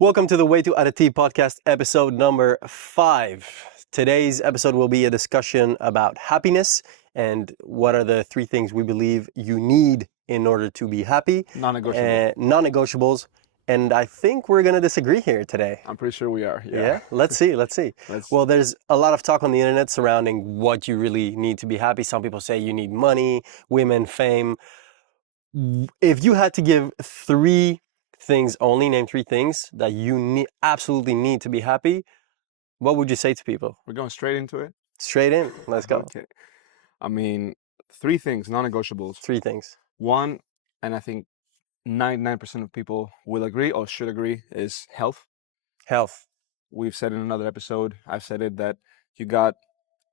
Welcome to the Way to Arete podcast, episode number 5. Today's episode will be a discussion about happiness and what are the 3 things we believe you need in order to be happy. Non-negotiable. Non-negotiables. And I think we're going to disagree here today. I'm pretty sure we are. Yeah? Let's see. Well, there's a lot of talk on the internet surrounding what you really need to be happy. Some people say you need money, women, fame. If you had to give 3 things, only name 3 things that you absolutely need to be happy, what would you say to people? We're going straight into it. Straight in. Let's go. Okay. I mean, 3 things, non-negotiables. 3 things. One, and I think 99% of people will agree or should agree, is health. Health. We've said in another episode, I've said it, that you got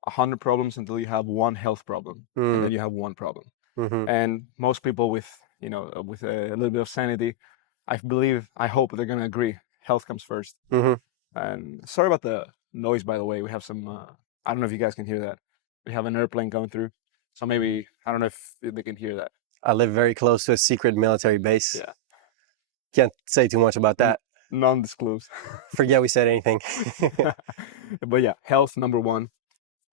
100 problems until you have one health problem, and then you have one problem. Mm-hmm. And most people with a little bit of sanity, I hope they're gonna agree. Health comes first. Mm-hmm. And sorry about the noise, by the way. We have some, I don't know if you guys can hear that. We have an airplane going through. So maybe, I don't know if they can hear that. I live very close to a secret military base. Yeah. Can't say too much about that. Non-disclosed. Forget we said anything. But yeah, health, number 1.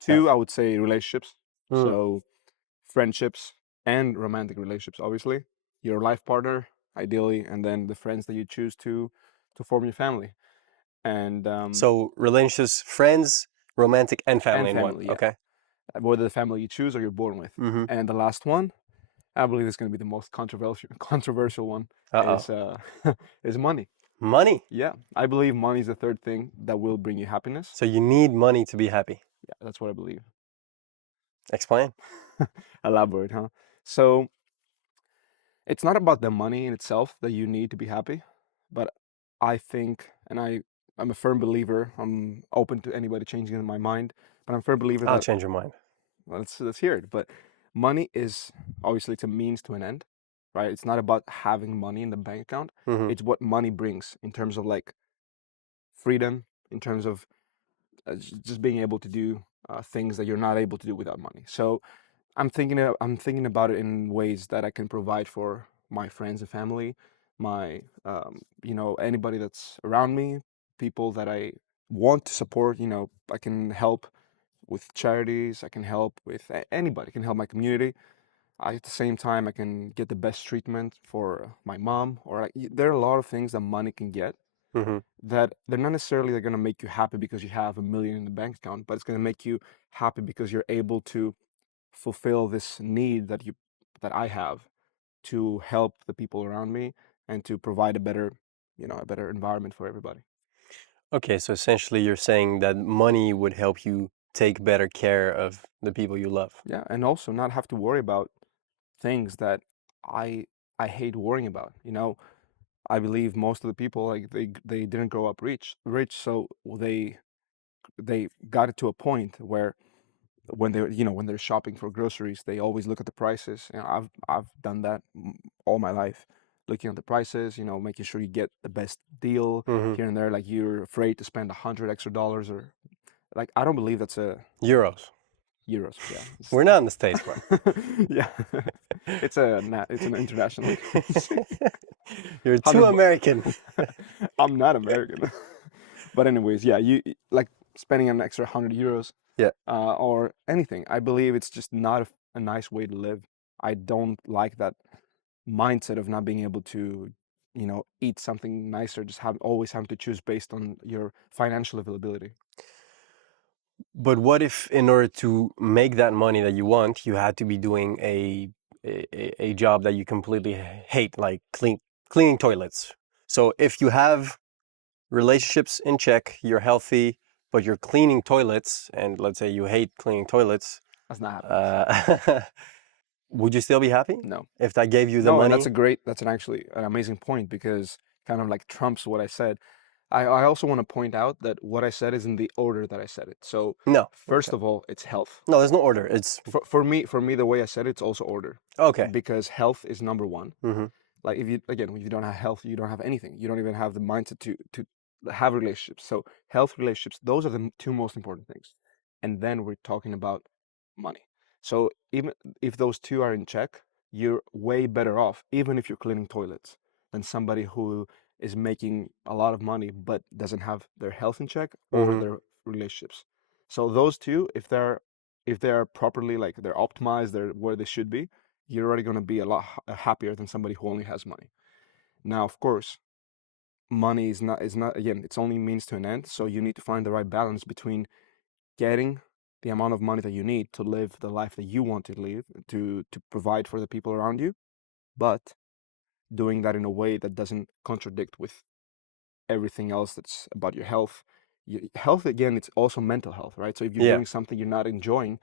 2, I would say relationships. So friendships and romantic relationships, obviously. Your life partner, ideally, and then the friends that you choose to form your family. And so relationships, friends, romantic, and family in one. yeah. Okay. Whether the family you choose or you're born with. Mm-hmm. And the last one, I believe is going to be the most controversial one, is money. Money. Yeah, I believe money is the 3rd thing that will bring you happiness. So you need money to be happy. Yeah, that's what I believe. Explain. Elaborate, huh? So it's not about the money in itself that you need to be happy, but I think, and I'm a firm believer, I'm open to anybody changing my mind, but I'm a firm believer I'll that, change your mind. well, let's hear it. But money is, obviously, it's a means to an end, right? It's not about having money in the bank account. Mm-hmm. It's what money brings in terms of like freedom, in terms of just being able to do things that you're not able to do without money. So I'm thinking about it in ways that I can provide for my friends and family, my anybody that's around me, people that I want to support. I can help with charities. I can help with anybody. I can help my community. At the same time, I can get the best treatment for my mom. Or there are a lot of things that money can get. Mm-hmm. That they're not necessarily going to make you happy because you have $1 million in the bank account, but it's going to make you happy because you're able to fulfill this need that I have to help the people around me and to provide a better environment for everybody. Okay, so essentially you're saying that money would help you take better care of the people you love. Yeah, and also not have to worry about things that I hate worrying about. I believe most of the people, like, they didn't grow up rich, so they got it to a point where when they're shopping for groceries, they always look at the prices. I've done that all my life, looking at the prices, making sure you get the best deal Mm-hmm. here and there. Like, you're afraid to spend $100 extra, or like, I don't believe that's Euros. euros. Yeah, We're not in the States, bro. yeah, it's an international. You're too American. I'm not American. But anyways, yeah, you like spending an extra €100. Yeah. Or anything. I believe it's just not a nice way to live. I don't like that mindset of not being able to, eat something nicer, just always having to choose based on your financial availability. But what if in order to make that money that you want, you had to be doing a job that you completely hate, like cleaning toilets? So if you have relationships in check, you're healthy, but you're cleaning toilets, and let's say you hate cleaning toilets, That's not happening. would you still be happy? No. If that gave you the No, money? and that's actually an amazing point, because kind of like trumps what I said. I also want to point out that what I said is in the order that I said it. So No. first of all, it's health. No, there's no order. It's For me, the way I said it's also order. okay. Because health is number 1. Mm-hmm. Like, if you don't have health, you don't have anything. You don't even have the mindset to have relationships. So health, relationships, those are the 2 most important things. And then we're talking about money. So even if those 2 are in check, you're way better off, even if you're cleaning toilets, than somebody who is making a lot of money but doesn't have their health in check or Mm-hmm. their relationships. So those two, if they're properly, like, they're optimized, they're where they should be, you're already going to be a lot happier than somebody who only has money. Now, of course, money is not again, it's only means to an end. So you need to find the right balance between getting the amount of money that you need to live the life that you want to live, to provide for the people around you, but doing that in a way that doesn't contradict with everything else that's about your health. Health, again, it's also mental health, right? So if you're Yeah. doing something you're not enjoying,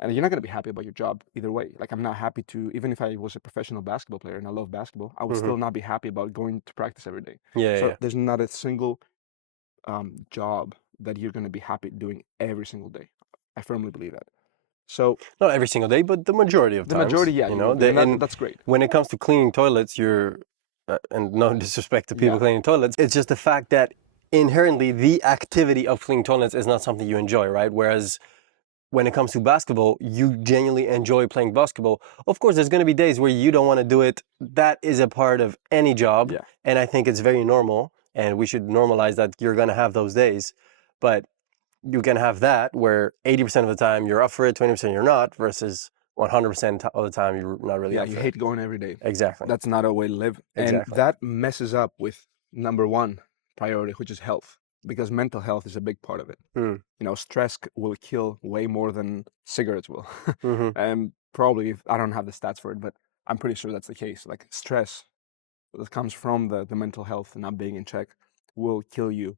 and you're not going to be happy about your job either way. Like, I'm not happy to, even if I was a professional basketball player and I love basketball, I would Mm-hmm. still not be happy about going to practice every day. Yeah, So yeah. there's not a single job that you're going to be happy doing every single day. I firmly believe that. So Not every single day, but the majority of the majority, times. yeah, You you know, will, and and that's great. when it comes to cleaning toilets, you're, and no disrespect to people Yeah, cleaning toilets, it's just the fact that inherently the activity of cleaning toilets is not something you enjoy, right? Whereas when it comes to basketball, you genuinely enjoy playing basketball. Of course, there's going to be days where you don't want to do it. That is a part of any job, yeah, and I think it's very normal, and we should normalize that you're going to have those days. But you can have that where 80% of the time you're up for it, 20% you're not, versus 100% of the time you're not really yeah. up You for it. hate going every day. Exactly. That's not a way to live, and Exactly. that messes up with number one priority, which is health, because mental health is a big part of it. Mm. Stress will kill way more than cigarettes will. Mm-hmm. And probably, if, I don't have the stats for it, but I'm pretty sure that's the case. Like, stress that comes from the mental health not being in check will kill you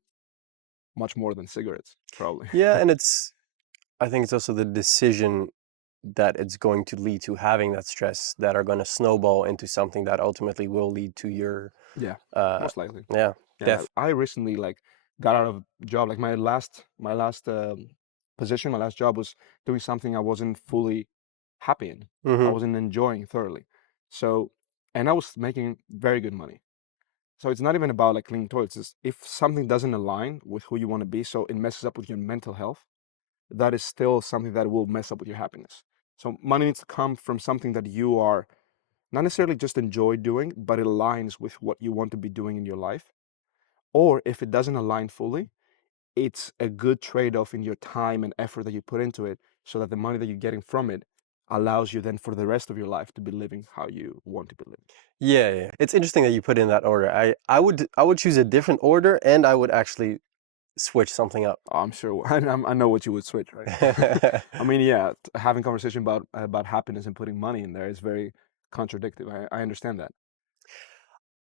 much more than cigarettes, probably. Yeah, and I think it's also the decision that it's going to lead to having that stress that are going to snowball into something that ultimately will lead to your, Yeah, uh, most likely. yeah, Yeah, death. I recently, like, got out of a job. Like, my last position, my last job was doing something I wasn't fully happy in. I Mm-hmm. wasn't enjoying thoroughly. So, and I was making very good money. So it's not even about, like, cleaning toilets. It's if something doesn't align with who you want to be, so it messes up with your mental health, that is still something that will mess up with your happiness. So money needs to come from something that you are not necessarily just enjoy doing, but it aligns with what you want to be doing in your life. Or if it doesn't align fully, it's a good trade-off in your time and effort that you put into it, so that the money that you're getting from it allows you then for the rest of your life to be living how you want to be living. Yeah, yeah. It's interesting that you put in that order. I would choose a different order, and I would actually switch something up. I'm sure I know what you would switch, right? I mean, yeah, having conversation about happiness and putting money in there is very contradictory. I understand that,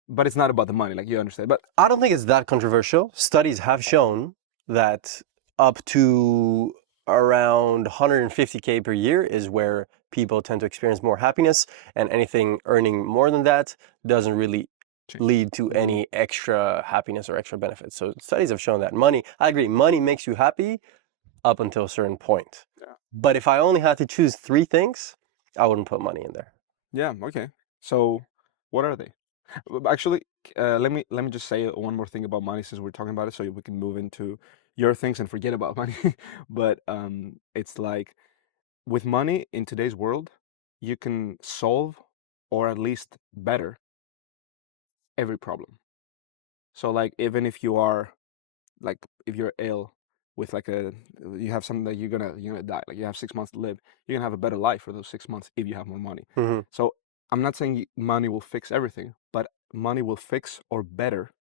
but it's not about the money, like, you understand. But I don't think it's that controversial. Studies have shown that up to around 150K per year is where people tend to experience more happiness, and anything earning more than that doesn't really lead to mm, any extra happiness or extra benefits. So studies have shown that money, I agree, money makes you happy up until a certain point. yeah, But if I only had to choose three things, I wouldn't put money in there. yeah, okay. So, what are they? Actually, let me just say one more thing about money, since we're talking about it, so we can move into your things and forget about money. But it's like, with money in today's world, you can solve, or at least better, every problem. So, like, even if you are, like, if you're ill with, like, you have something that you're gonna die, like, you have 6 months to live, you're gonna have a better life for those 6 months if you have more money. Hmm. So I'm not saying money will fix everything, but money will fix or better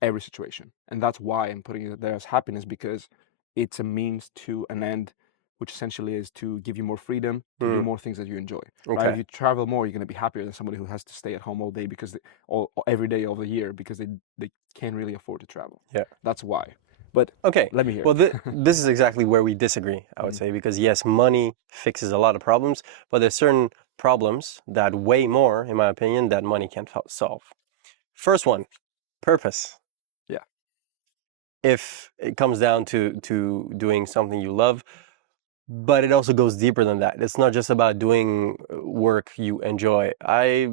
every situation. And that's why I'm putting it there as happiness, because it's a means to an end, which essentially is to give you more freedom to do Mm, more things that you enjoy, right? If okay. you travel more, you're going to be happier than somebody who has to stay at home all day, because every day of the year, because they can't really afford to travel. Yeah. That's why. But Okay. let me hear Well, it. this is exactly where we disagree, I would Mhm. say, because yes, money fixes a lot of problems, but there's certain problems that weigh more, in my opinion, that money can't solve. First one, purpose. Yeah. If it comes down to doing something you love, but it also goes deeper than that. It's not just about doing work you enjoy. I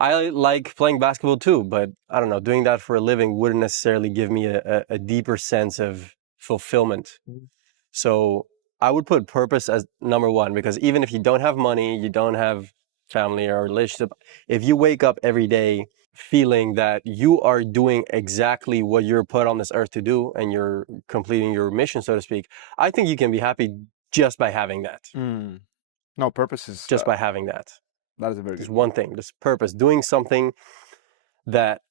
like playing basketball too, but I don't know, doing that for a living wouldn't necessarily give me a deeper sense of fulfillment. Mhm. So I would put purpose as number one, because even if you don't have money, you don't have family or relationship, if you wake up every day feeling that you are doing exactly what you're put on this earth to do and you're completing your mission, so to speak, I think you can be happy just by having that. No, purpose is Just by having that. that is a very Just good one point. thing, just purpose, doing something that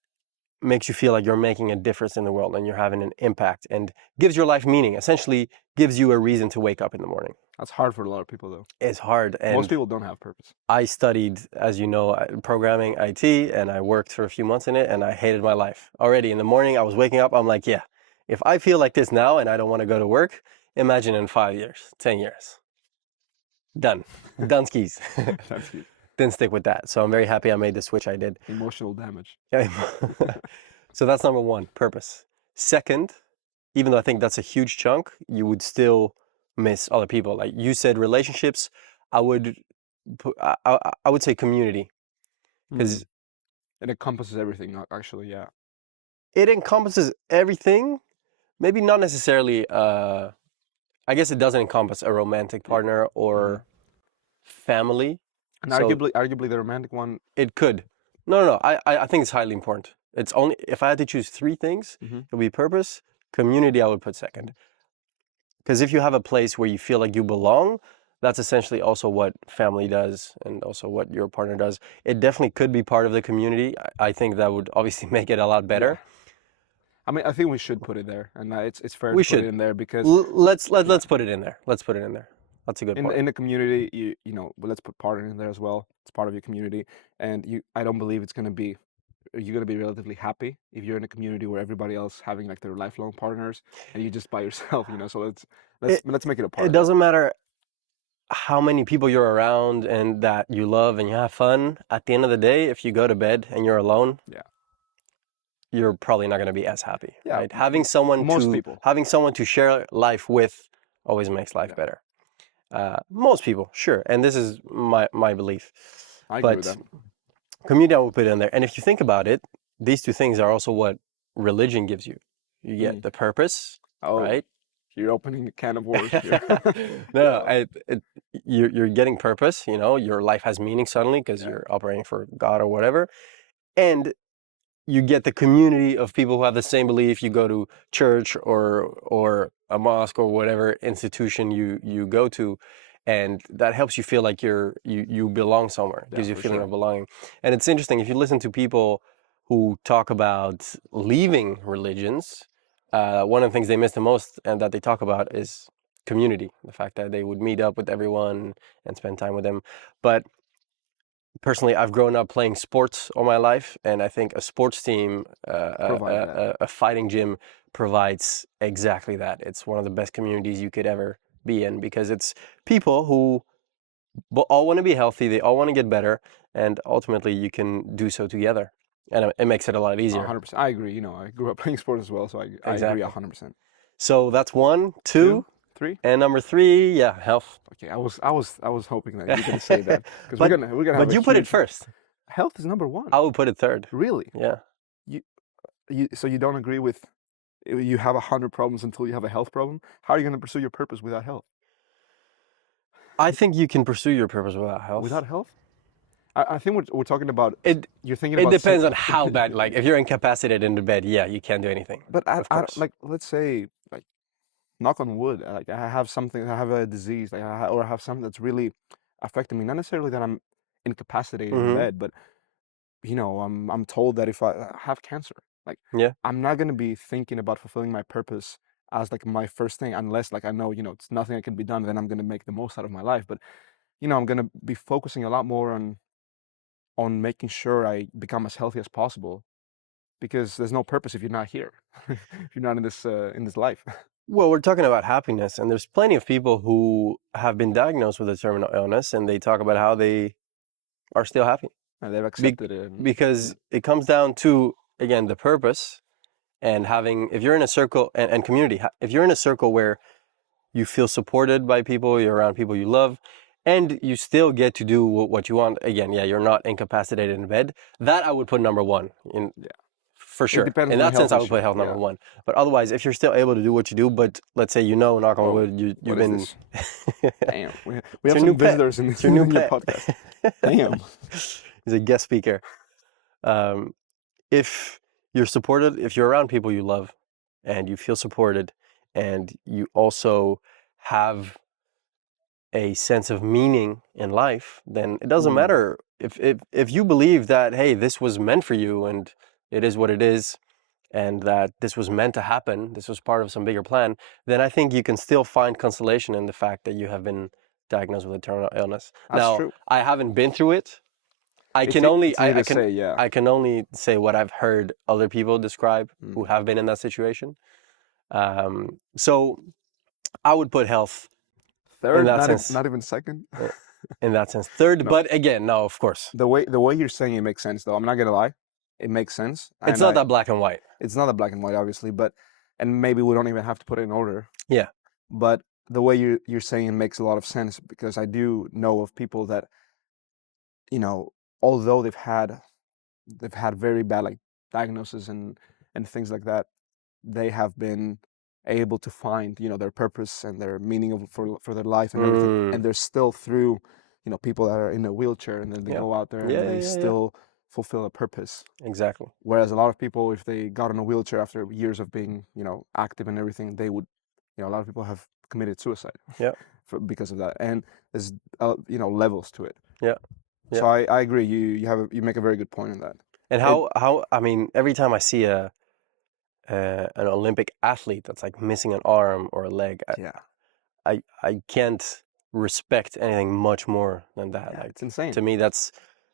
makes you feel like you're making a difference in the world and you're having an impact and gives your life meaning, essentially gives you a reason to wake up in the morning. That's hard for a lot of people, though. It's hard. Most And people don't have purpose. I studied, as you know, programming IT, and I worked for a few months in it, and I hated my life. Already in the morning, I was waking up, I'm like, yeah, if I feel like this now and I don't want to go to work, imagine in 5 years, 10 years. Done. Done skis. That's good. Didn't stick with that. So I'm very happy I made the switch I did. Emotional damage. So that's number one, purpose. Second, even though I think that's a huge chunk, you would still miss other people. Like you said, relationships, I would I would say community, because it encompasses everything. Actually, yeah. it encompasses everything. Maybe not necessarily. I guess it doesn't encompass a romantic partner or family. And So arguably, the romantic one. it could. No. I think it's highly important. It's only if I had to choose three things, it would be purpose, community. I would put second. Because if you have a place where you feel like you belong, that's essentially also what family does and also what your partner does. It definitely could be part of the community. I think that would obviously make it a lot better. Yeah. I mean, I think we should put it there, and it's fair We to should put it in there because let's put it in there. Let's put it in there. That's a good point. in the community, you know, let's put partner in there as well. It's part of your community, and I don't believe you're gonna be relatively happy if you're in a community where everybody else having like their lifelong partners and you just by yourself, you know. So let's make it a part. It doesn't matter how many people you're around and that you love and you have fun. At the end of the day, if you go to bed and you're alone, you're probably not going to be as happy. Yeah, right? Having someone to share life with always makes life better. Most people, sure, and this is my belief. I agree with that. Community, I will put in there. And if you think about it, these two things are also what religion gives you. You get the purpose, right? You're opening a can of worms here. No, you're getting purpose. You know, your life has meaning suddenly because you're operating for God or whatever, and you get the community of people who have the same belief. You go to church or a mosque or whatever institution you go to, and that helps you feel like you belong somewhere. It gives you a feeling of belonging. And it's interesting if you listen to people who talk about leaving religions. One of the things they miss the most and that they talk about is community. The fact that they would meet up with everyone and spend time with them. But personally, I've grown up playing sports all my life, and I think a sports team, a fighting gym, provides exactly that. It's one of the best communities you could ever be in because it's people who all want to be healthy, they all want to get better, and ultimately you can do so together, and it makes it a lot easier. 100%. I agree. You know, I grew up playing sports as well, so I agree 100%. So that's 1, 2, 3, and number 3, health. Okay, I was hoping that you were gonna say that because we're gonna. But you put it first. Health is number 1. I would put it third. Really? Yeah. So you don't agree with you have 100 problems until you have a health problem? How are you gonna pursue your purpose without health? I think you can pursue your purpose without health. Without health? I think we're talking about it. You're thinking about it depends on how bad. Like if you're incapacitated in the bed, yeah, you can't do anything. But like let's say like knock on wood, like I have a disease, like or I have something that's really affecting me. Not necessarily that I'm incapacitated in bed, but you know, I'm told that if I have cancer, like I'm not gonna be thinking about fulfilling my purpose as like my first thing unless like I know, you know, it's nothing that can be done, then I'm gonna make the most out of my life. But you know, I'm gonna be focusing a lot more on making sure I become as healthy as possible, because there's no purpose if you're not here, if you're not in this life. Well, we're talking about happiness, and there's plenty of people who have been diagnosed with a terminal illness, and they talk about how they are still happy. And they've accepted it. Because it comes down to, again, the purpose and if you're in a circle and community, if you're in a circle where you feel supported by people, you're around people you love, and you still get to do what you want. Again, you're not incapacitated in bed. That I would put number 1 for sure. In that sense, I would put health number 1. But otherwise, if you're still able to do what you do, but let's say knock on wood, you've been. Damn, we have some visitors in your podcast. Damn, he's a guest speaker. if you're supported, if you're around people you love and you feel supported and you also have a sense of meaning in life, then it doesn't Mm, matter if you believe that, hey, this was meant for you and it is what it is, and that this was meant to happen, this was part of some bigger plan, then I think you can still find consolation in the fact that you have been diagnosed with a terminal illness. that's Now, true. I haven't been through it. I It's can only it's easy to say, yeah. I can only say what I've heard other people describe who Mm. have been in that situation. So I would put health in Third, that sense, not even second. uh, in that sense, third. No, But again, no, of course, the way you're saying it makes sense though. I'm not gonna lie, it makes sense, it's and not that black and white. it's not a black and white obviously, but and maybe we don't even have to put it in order. Yeah. But the way you're saying it makes a lot of sense because I do know of people that although they've had very bad like diagnoses and things like that, they have been able to find their purpose and their meaning for their life and everything, Mm, and they're still through people that are in a wheelchair, and then they yeah. go out there Yeah. and Yeah. they Yeah. Yeah. still fulfill a purpose. Exactly. Whereas a lot of people, if they got in a wheelchair after years of being active and everything, they would a lot of people have committed suicide Yeah. because of that, and there's levels to it. Yeah. So Yeah. I agree. You make a very good point on that. And It how I mean, every time I see an Olympic athlete that's like missing an arm or a leg, Yeah, I can't respect anything much more than that. yeah, it's Like, insane. to me, that's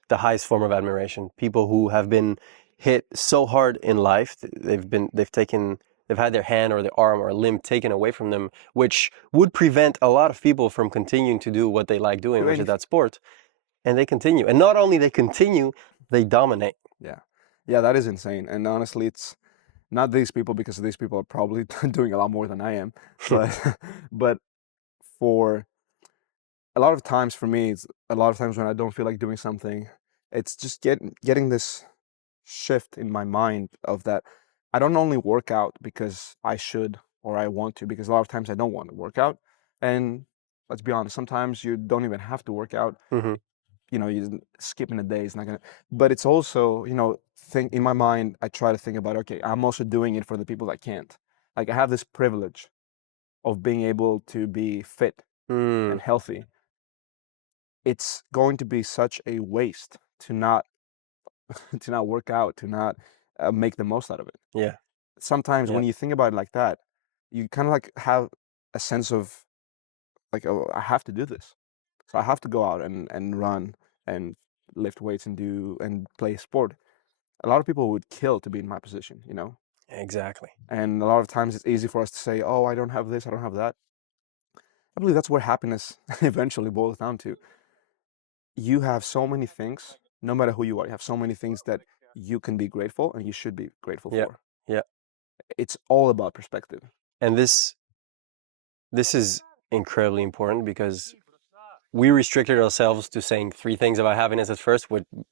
the highest form of admiration. People who have been hit so hard in life, they've had their hand or their arm or a limb taken away from them, which would prevent a lot of people from continuing to do what they like doing, Do which is anything. that sport. And they continue. And not only they continue, they dominate. Yeah, yeah, that is insane. And honestly, it's not these people because these people are probably doing a lot more than I am. But but for a lot of times for me, it's a lot of times when I don't feel like doing something, it's just getting this shift in my mind of that I don't only work out because I should or I want to, because a lot of times I don't want to work out. And let's be honest, sometimes you don't even have to work out. Hmm. You skipping a day is not gonna. But it's also, think in my mind, I try to think about, okay, I'm also doing it for the people that can't. Like I have this privilege of being able to be fit Mm, and healthy. It's going to be such a waste to not to not work out, to not make the most out of it. yeah, Sometimes yeah, when you think about it like that, you kind of like have a sense of like, oh, I have to do this. So I have to go out and run and lift weights and do and play sport. A lot of people would kill to be in my position. exactly. And a lot of times it's easy for us to say, oh, I don't have this, I don't have that. I believe that's where happiness eventually boils down to. You have so many things, no matter who you are, you have so many things that you can be grateful and you should be grateful Yeah, for. yeah. It's all about perspective. And this is incredibly important because we restricted ourselves to saying three things about happiness at first,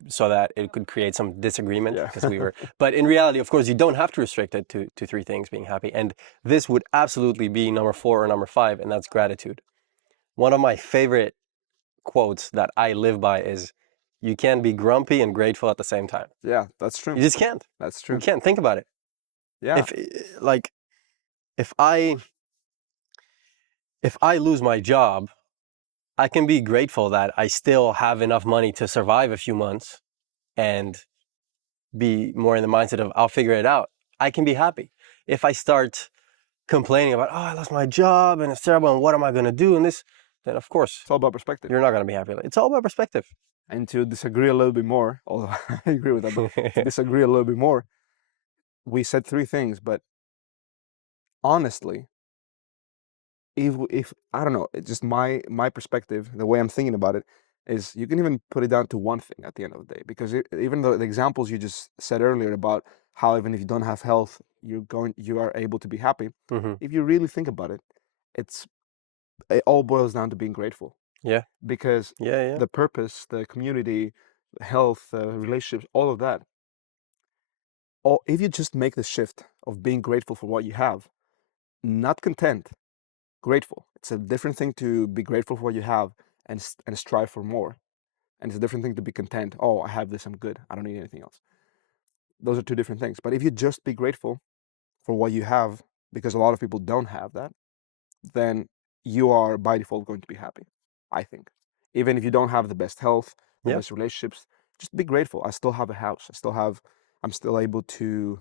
so that it could create some disagreement Yeah. because we were. But in reality, of course, you don't have to restrict it to three things being happy. And this would absolutely be number four or number five, and that's gratitude. One of my favorite quotes that I live by is, "You can't be grumpy and grateful at the same time. Yeah, that's true. You just can't. That's You true. can't think about it. Yeah. If like if I if I lose my job, I can be grateful that I still have enough money to survive a few months and be more in the mindset of I'll figure it out. I can be happy. If I start complaining about, oh, I lost my job and it's terrible and what am I going to do and this, then of course It's all about perspective. you're not going to be happy. It's all about perspective. And to disagree a little bit more, although I agree with that, but to disagree a little bit more, we said three things, but honestly, if I don't know, it's just my perspective, the way I'm thinking about it is you can even put it down to one thing at the end of the day, because even though the examples you just said earlier about how even if you don't have health, you are able to be happy. Hmm. If you really think about it, it's it all boils down to being grateful, Yeah, because yeah, yeah, the purpose, the community, health, relationships, all of that. All if you just make the shift of being grateful for what you have, not content, grateful. It's a different thing to be grateful for what you have and strive for more. And it's a different thing to be content. Oh, I have this, I'm good. I don't need anything else. those are two different things. But if you just be grateful for what you have, because a lot of people don't have that, then you are by default going to be happy, I think. Even if you don't have the best health, the Yeah. best relationships, just be grateful. I still have a house. I'm still able to,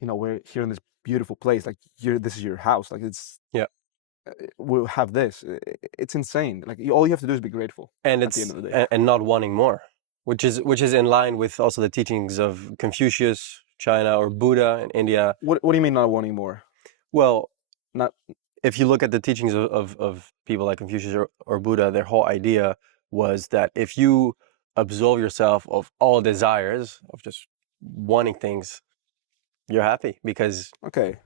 we're here in this beautiful place. Like, this is your house. Like, Yeah. we'll have this. It's insane. Like, all you have to do is be grateful And at the end it's of the day. and not wanting more, which is in line with also the teachings of Confucius, China, or Buddha in India. What do you mean not wanting more? Well, Not if you look at the teachings of people like Confucius or Buddha, their whole idea was that if you absolve yourself of all desires of just wanting things, you're happy, because okay.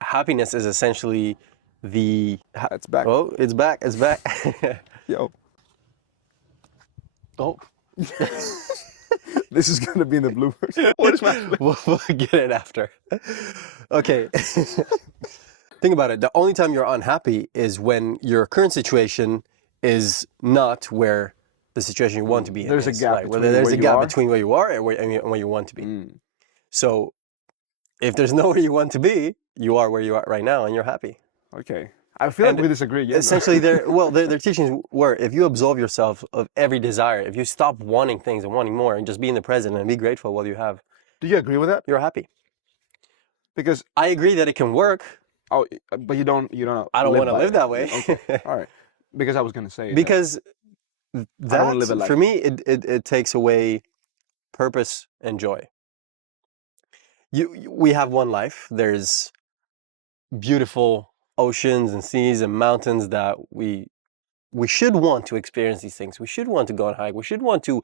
happiness is essentially the That's back. oh, it's back, it's back. Yo, Oh. this is gonna be in the bloopers. What is happening? We'll get it after. Okay. Think about it. The only time you're unhappy is when your current situation is not where the situation you want to be in There's a is. gap Like, where between there's where a you gap are. between where you are and where you want to be. Mm. So if there's nowhere you want to be, you are where you are right now and you're happy. Okay. I feel like And we disagree again. essentially, their teachings were, if you absolve yourself of every desire, if you stop wanting things and wanting more and just be in the present and be grateful for what you have, Do you agree with that? you're happy. Because I agree that it can work. but you don't I don't live want to by live it. that way. Okay. All right. Because I was gonna say that Because I don't want to that, live a life. for me, it takes away purpose and joy. We have one life. There's beautiful oceans and seas and mountains that we should want to experience these things. We should want to go on hike. We should want to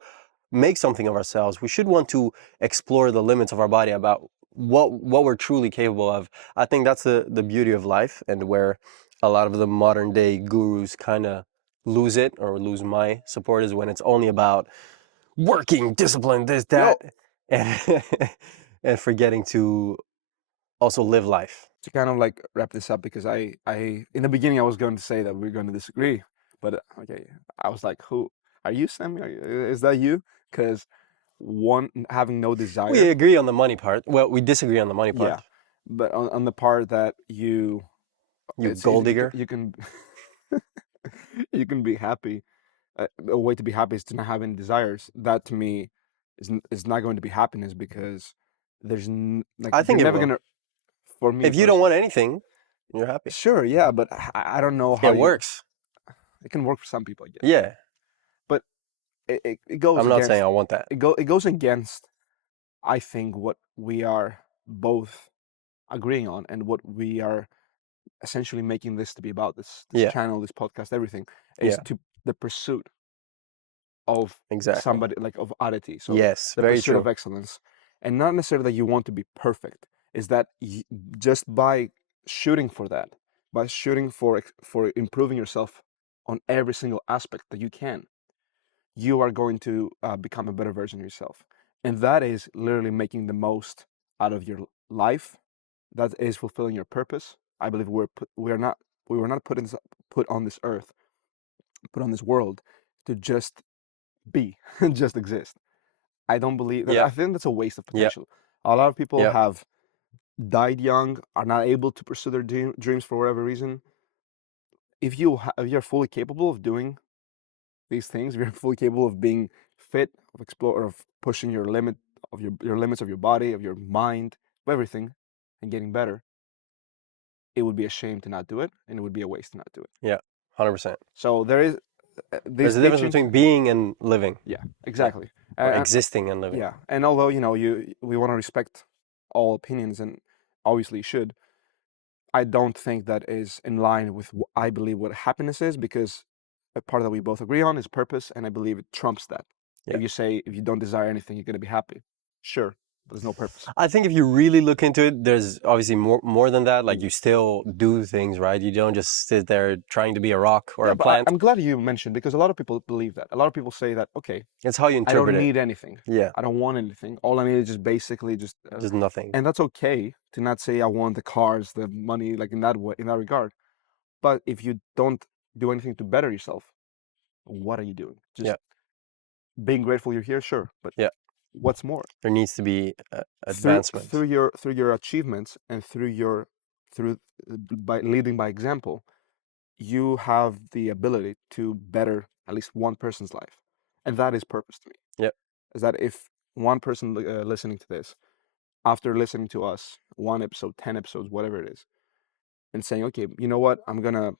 make something of ourselves. We should want to explore the limits of our body about what we're truly capable of. I think that's the beauty of life, and where a lot of the modern day gurus kind of lose it, or lose my support, is when it's only about working, discipline, this, that, Yo, and, and forgetting to also live life. to kind of like wrap this up, because I in the beginning I was going to say that we're going to disagree, but okay, I was like, who are you, Sami? Is that you? Because one, having no We desire. agree on the money part. Well, we disagree on the money Yeah, part. but on the part that You gold digger. you can you can be happy. A way to be happy is to not have any desires. That to me is not going to be happiness, because like, I you're think it never will. gonna. For me, If you don't want anything, you're happy. sure, yeah, but I don't know how It works. it can work for some people, I guess. Yeah. But it goes I'm not saying against I want that. it goes against, I think, what we are both agreeing on, and what we are essentially making this to be about, this Yeah. channel, this podcast, everything, is Yeah. to the pursuit of Exactly. somebody, like, of arete, so Yes. the Very pursuit true. of excellence, and not necessarily that you want to be perfect. Is that just by shooting for that, by shooting for improving yourself on every single aspect that you can, you are going to become a better version of yourself, and that is literally making the most out of your life. That is fulfilling your purpose. I believe we were not put on this earth, put on this world, to just be, just exist. I don't believe that. Yeah. I think that's a waste of Yeah. potential. A lot of people Yeah. have died young, are not able to pursue their dreams for whatever reason. If you're fully capable of doing these things, if you're fully capable of being fit, of explore, of pushing your limit of your limits of your body, of your mind, of everything, and getting better, it would be a shame to not do it, and it would be a waste to not do it. Yeah. 100%. So there is these There's a difference teachings. between being and living. Yeah, Yeah. exactly. Or And existing and living. yeah, and although we want to respect all opinions, and obviously you should, I don't think that is in line with what I believe what happiness is, because a part that we both agree on is purpose, and I believe it trumps that. Yeah. If you say, if you don't desire anything, you're gonna be happy. Sure, but there's no purpose. I think if you really look into it, there's obviously more than that. Like, you still do things, right? You don't just sit there trying to be a rock or Yeah, a but plant. I'm glad you mentioned, because a lot of people believe that. A lot of people say that, okay, It's how you I interpret don't it. need anything. Yeah. I don't want anything. All I need is just basically just Just nothing. and that's okay to not say I want the cars, the money, like in that way, in that regard. But if you don't do anything to better yourself, what are you doing? Just Yeah. being grateful you're here, sure, but Yeah. what's more, There needs to be through advancement. through your achievements and through by leading by example, you have the ability to better at least one person's life, and that is purpose to me. Yep. Is that if one person listening to this, after listening to us, one episode, 10 episodes, whatever it is, and saying, okay, you know what, I'm gonna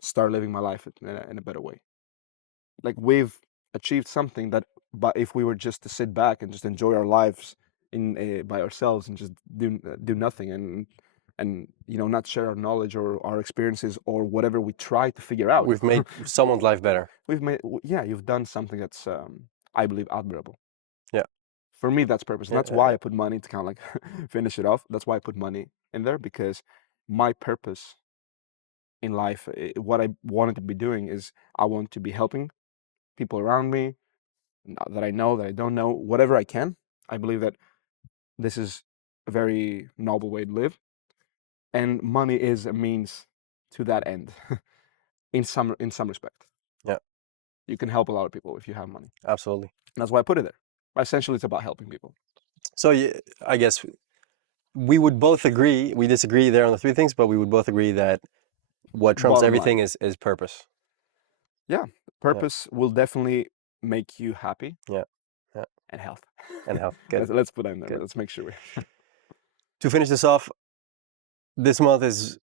start living my life in a better way. Like, we've achieved something that, but if we were just to sit back and just enjoy our lives in by ourselves and just do nothing, and not share our knowledge or our experiences or whatever we try to figure out, We've made someone's life better. we've made yeah, you've done something that's I believe admirable. Yeah. For me, that's purpose, and Yeah. that's why I put money to kind of like finish it off. That's why I put money in there, because my purpose in life, what I wanted to be doing is I want to be helping people around me, that I know, that I don't know, whatever I can. I believe that this is a very noble way to live, and money is a means to that end. In some respect, Yeah. you can help a lot of people if you have money. Absolutely. And that's why I put it there. Essentially, it's about helping people. So I guess we would both agree. We disagree there on the three things, but we would both agree that what trumps Bottom everything line, is purpose. yeah, purpose will definitely make you happy, Yeah. Yeah. and health. And health. Good. Let's put that in there. Good. Let's make sure we. To finish this off, this month is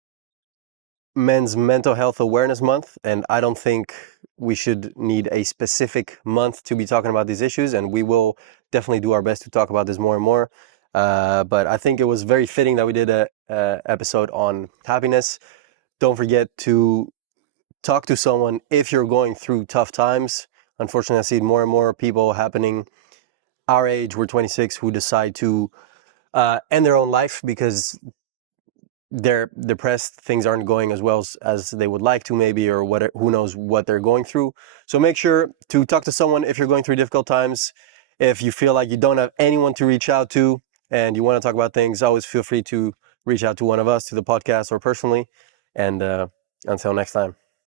Men's Mental Health Awareness Month, and I don't think we should need a specific month to be talking about these issues, and we will definitely do our best to talk about this more and more. But I think it was very fitting that we did a episode on happiness. Don't forget to talk to someone if you're going through tough times. Unfortunately, I see more and more people happening our age, we're 26, who decide to end their own life because they're depressed, things aren't going as well as they would like to, maybe, or what, who knows what they're going through. So make sure to talk to someone if you're going through difficult times. If you feel like you don't have anyone to reach out to and you want to talk about things, always feel free to reach out to one of us, to the podcast, or personally. And until next time.